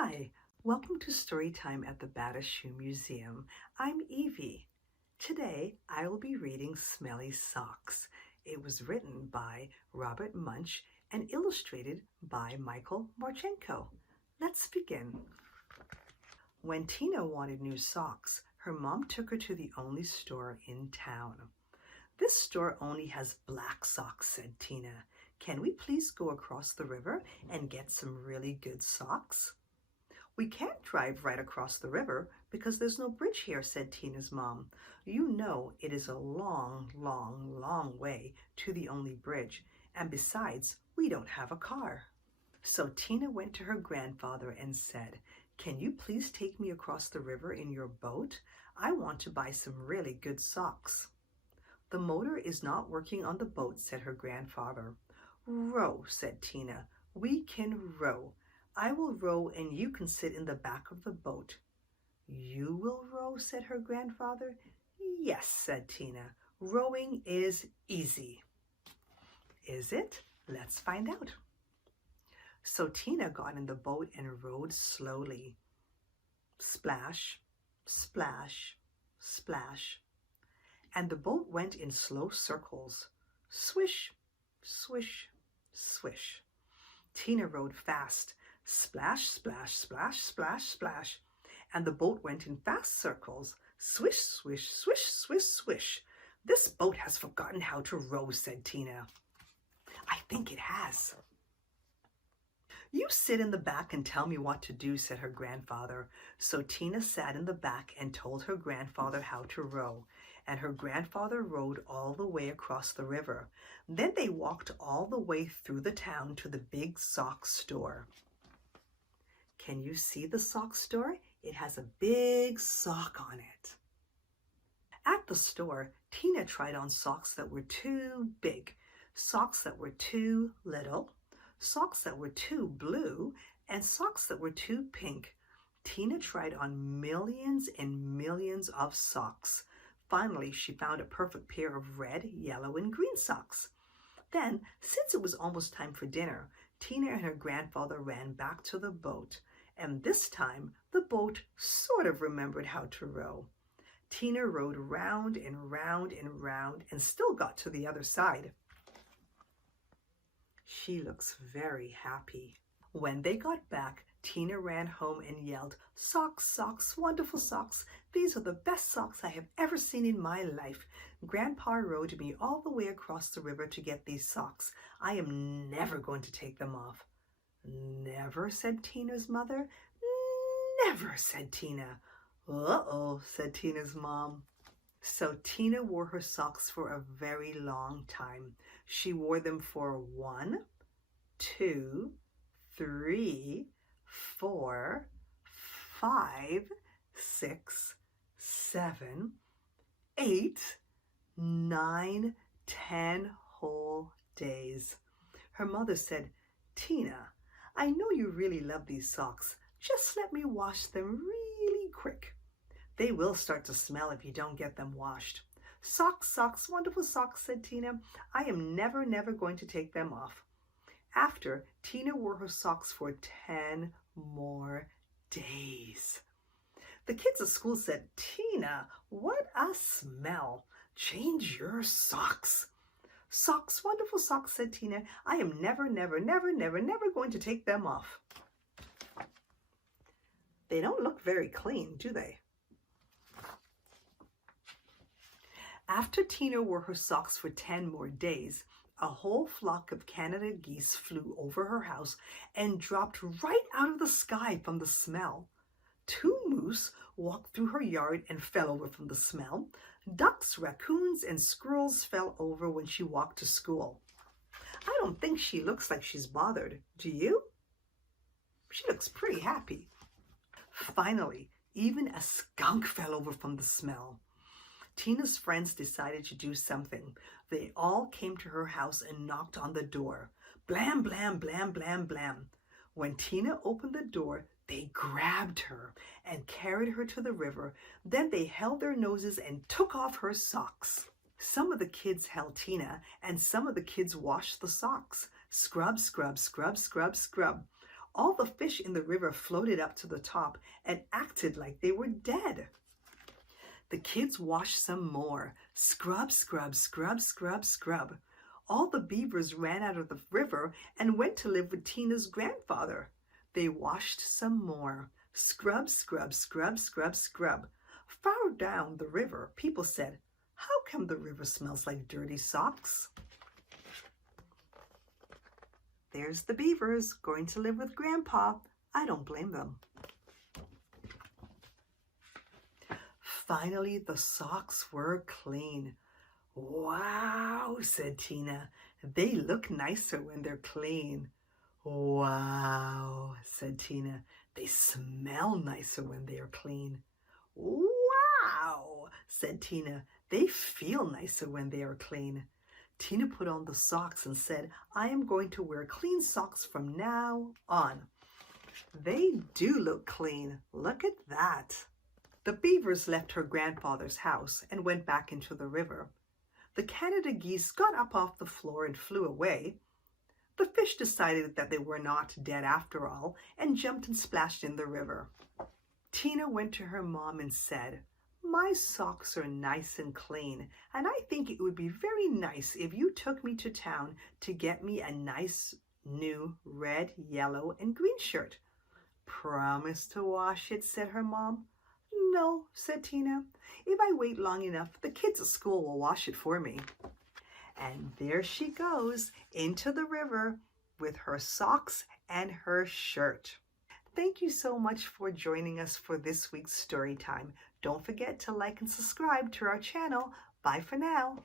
Hi, welcome to Storytime at the Shoe Museum. I'm Evie. Today I will be reading Smelly Socks. It was written by Robert Munsch and illustrated by Michael Marchenko. Let's begin. When Tina wanted new socks, her mom took her to the only store in town. "This store only has black socks," said Tina. "Can we please go across the river and get some really good socks?" "We can't drive right across the river because there's no bridge here," said Tina's mom. "You know it is a long, long, long way to the only bridge, and besides, we don't have a car." So Tina went to her grandfather and said, "Can you please take me across the river in your boat? I want to buy some really good socks." "The motor is not working on the boat," said her grandfather. "Row," said Tina. "We can row. I will row and you can sit in the back of the boat." "You will row?" said her grandfather. "Yes," said Tina. "Rowing is easy." "Is it? Let's find out." So Tina got in the boat and rowed slowly. Splash, splash, splash. And the boat went in slow circles. Swish, swish, swish. Tina rowed fast. Splash, splash, splash, splash, splash. And the boat went in fast circles. Swish, swish, swish, swish, swish. "This boat has forgotten how to row," said Tina. "I think it has." "You sit in the back and tell me what to do," said her grandfather. So Tina sat in the back and told her grandfather how to row. And her grandfather rowed all the way across the river. Then they walked all the way through the town to the big sock store. Can you see the sock store? It has a big sock on it. At the store, Tina tried on socks that were too big, socks that were too little, socks that were too blue, and socks that were too pink. Tina tried on millions and millions of socks. Finally, she found a perfect pair of red, yellow, and green socks. Then, since it was almost time for dinner, Tina and her grandfather ran back to the boat. And this time, the boat sort of remembered how to row. Tina rowed round and round and round and still got to the other side. She looks very happy. When they got back, Tina ran home and yelled, "Socks, socks, wonderful socks. These are the best socks I have ever seen in my life. Grandpa rowed me all the way across the river to get these socks. I am never going to take them off." "Never?" said Tina's mother. "Never," said Tina. "Uh-oh," said Tina's mom. So Tina wore her socks for a very long time. She wore them for 1, 2, 3, 4, 5, 6, 7, 8, 9, 10 whole days. Her mother said, "Tina, I know you really love these socks. Just let me wash them really quick. They will start to smell if you don't get them washed." "Socks, socks, wonderful socks," said Tina. "I am never, never going to take them off." After, Tina wore her socks for 10 more days. The kids at school said, "Tina, what a smell. Change your socks." "Socks, wonderful socks," said Tina. "I am never, never, never, never, never going to take them off." They don't look very clean, do they? After Tina wore her socks for 10 more days, a whole flock of Canada geese flew over her house and dropped right out of the sky from the smell. 2 moose walked through her yard and fell over from the smell. Ducks, raccoons, and squirrels fell over when she walked to school. I don't think she looks like she's bothered. Do you? She looks pretty happy. Finally, even a skunk fell over from the smell. Tina's friends decided to do something. They all came to her house and knocked on the door. Blam, blam, blam, blam, blam. When Tina opened the door, they grabbed her and carried her to the river. Then they held their noses and took off her socks. Some of the kids held Tina, and some of the kids washed the socks. Scrub, scrub, scrub, scrub, scrub. All the fish in the river floated up to the top and acted like they were dead. The kids washed some more. Scrub, scrub, scrub, scrub, scrub. All the beavers ran out of the river and went to live with Tina's grandfather. They washed some more. Scrub, scrub, scrub, scrub, scrub. Far down the river, people said, "How come the river smells like dirty socks?" There's the beavers going to live with Grandpa. I don't blame them. Finally, the socks were clean. "Wow," said Tina. "They look nicer when they're clean." "Wow," said Tina. "They smell nicer when they are clean." "Wow," said Tina. "They feel nicer when they are clean." Tina put on the socks and said, "I am going to wear clean socks from now on." They do look clean. Look at that. The beavers left her grandfather's house and went back into the river. The Canada geese got up off the floor and flew away. The fish decided that they were not dead after all and jumped and splashed in the river. Tina went to her mom and said, "My socks are nice and clean, and I think it would be very nice if you took me to town to get me a nice new red, yellow, and green shirt." "Promise to wash it," said her mom. "No," said Tina. "If I wait long enough, the kids at school will wash it for me." And there she goes into the river with her socks and her shirt. Thank you so much for joining us for this week's story time. Don't forget to like and subscribe to our channel. Bye for now.